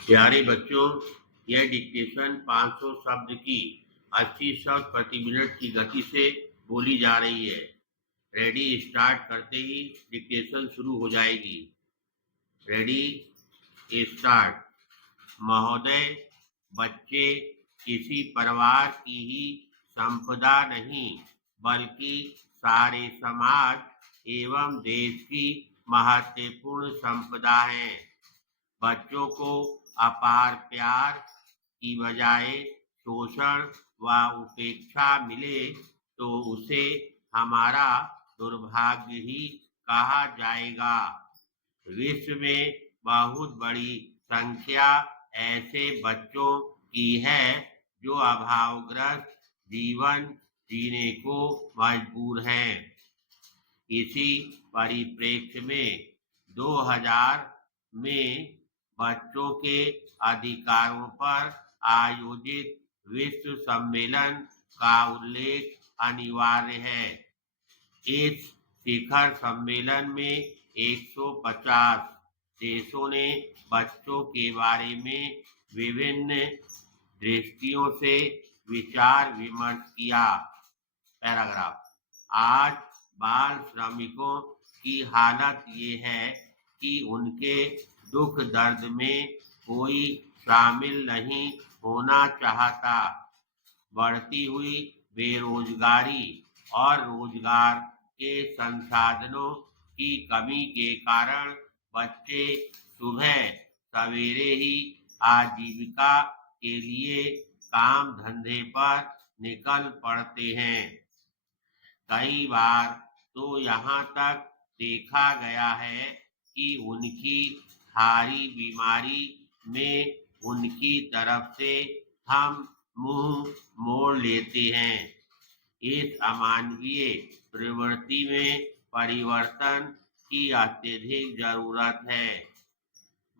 प्यारे बच्चों, यह डिक्टेशन 500 शब्द की 80 शब्द प्रति मिनट की गति से बोली जा रही है। रेडी स्टार्ट करते ही डिक्टेशन शुरू हो जाएगी। Ready start. महोदय, बच्चे किसी परिवार की ही संपदा नहीं बल्कि सारे समाज एवं देश की महत्वपूर्ण संपदा है। बच्चों को अपार प्यार की बजाय शोषण व उपेक्षा मिले तो उसे हमारा दुर्भाग्य ही कहा जाएगा। विश्व में बहुत बड़ी संख्या ऐसे बच्चों की है जो अभावग्रस्त जीवन जीने को मजबूर हैं। इसी परिप्रेक्ष्य में 2000 में बच्चों के अधिकारों पर आयोजित विश्व सम्मेलन का उल्लेख अनिवार्य है। इस शिखर सम्मेलन में 150 देशों ने बच्चों के बारे में विभिन्न दृष्टियों से विचार विमर्श किया। पैराग्राफ। आज बाल श्रमिकों की हालत ये है कि उनके दुख दर्द में कोई शामिल नहीं होना चाहता। बढ़ती हुई बेरोजगारी और रोजगार के संसाधनों की कमी के कारण बच्चे सुबह सवेरे ही आजीविका के लिए काम धंधे पर निकल पड़ते हैं। कई बार तो यहाँ तक देखा गया है कि उनकी हारी बीमारी में उनकी तरफ से हम मुंह मोड़ लेते हैं। इस अमानवीय प्रवृत्ति में परिवर्तन की अत्यधिक जरूरत है।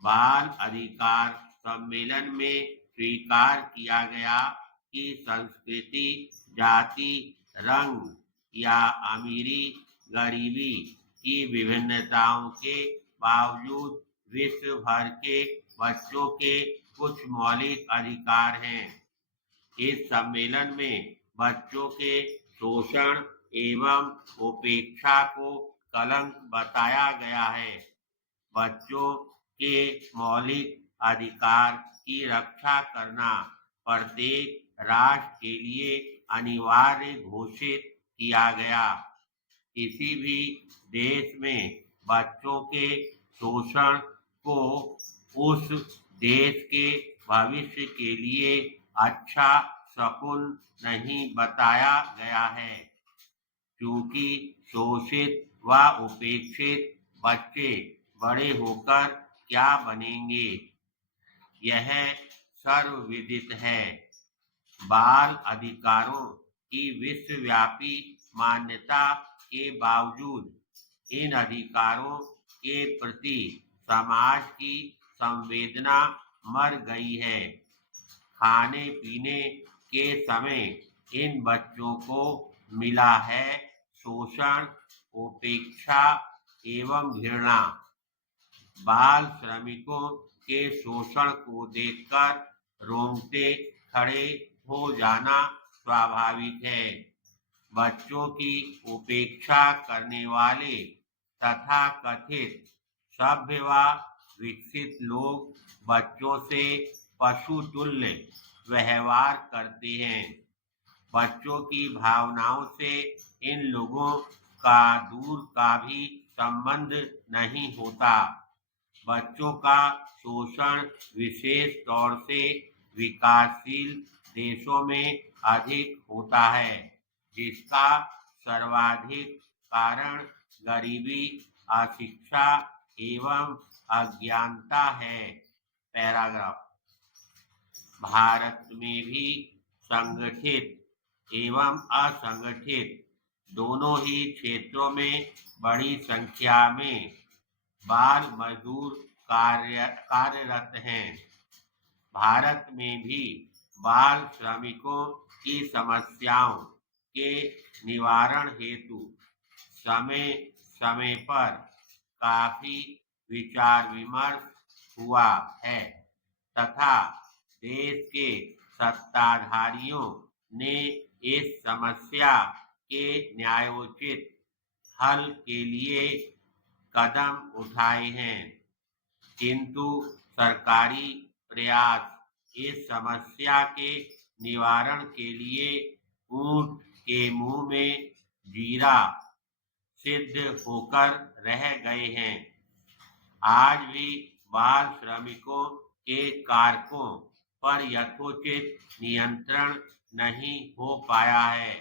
बाल अधिकार सम्मेलन में स्वीकार किया गया कि संस्कृति, जाति, रंग या अमीरी गरीबी की विभिन्नताओं के बावजूद विश्व भर के बच्चों के कुछ मौलिक अधिकार हैं। इस सम्मेलन में बच्चों के शोषण एवं उपेक्षा को कलंक बताया गया है। बच्चों के मौलिक अधिकार की रक्षा करना प्रत्येक राष्ट्र के लिए अनिवार्य घोषित किया गया। किसी भी देश में बच्चों के शोषण को उस देश के भविष्य के लिए अच्छा शकुन नहीं बताया गया है, क्योंकि शोषित व उपेक्षित बच्चे बड़े होकर क्या बनेंगे, यह सर्वविदित है। बाल अधिकारों की विश्वव्यापी मान्यता के बावजूद इन अधिकारों के प्रति समाज की संवेदना मर गई है। खाने पीने के समय इन बच्चों को मिला है शोषण, उपेक्षा एवं घृणा। बाल श्रमिकों के शोषण को देखकर रोंगटे खड़े हो जाना स्वाभाविक है। बच्चों की उपेक्षा करने वाले तथा कथित सभ्य व विकसित लोग बच्चों से पशु तुल्य व्यवहार करते हैं। बच्चों की भावनाओं से इन लोगों का दूर का भी संबंध नहीं होता। बच्चों का शोषण विशेष तौर से विकासशील देशों में अधिक होता है, जिसका सर्वाधिक कारण गरीबी, अशिक्षा एवं अज्ञानता है। पैराग्राफ। भारत में भी संगठित एवं असंगठित दोनों ही क्षेत्रों में बड़ी संख्या में बाल मजदूर कार्यरत हैं। भारत में भी बाल श्रमिकों की समस्याओं के निवारण हेतु समय समय पर काफी विचार विमर्श हुआ है। तथा देश के सत्ताधारियों ने इस समस्या के न्यायोचित हल के लिए कदम उठाए हैं, किंतु सरकारी प्रयास इस समस्या के निवारण के लिए ऊंट के मुंह में जीरा सिद्ध होकर रह गए हैं। आज भी बाल श्रमिकों के कारकों पर यथोचित नियंत्रण नहीं हो पाया है,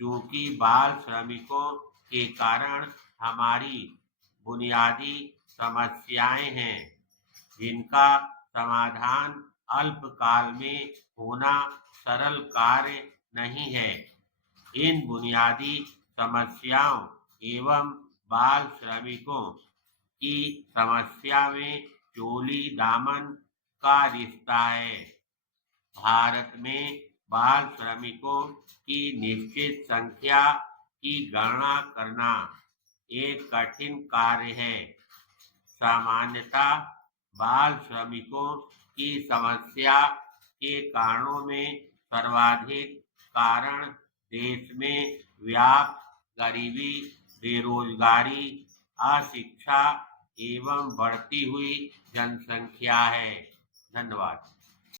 क्योंकि बाल श्रमिकों के कारण हमारी बुनियादी समस्याएं हैं, जिनका समाधान अल्पकाल में होना सरल कार्य नहीं है। इन बुनियादी समस्याओं एवं बाल श्रमिकों की समस्या में चोली दामन का रिश्ता है। भारत में बाल श्रमिकों की निश्चित संख्या की गणना करना एक कठिन कार्य है। सामान्यतः बाल श्रमिकों की समस्या के कारणों में सर्वाधिक कारण देश में व्याप्त गरीबी, बेरोजगारी, अशिक्षा एवं बढ़ती हुई जनसंख्या है। धन्यवाद।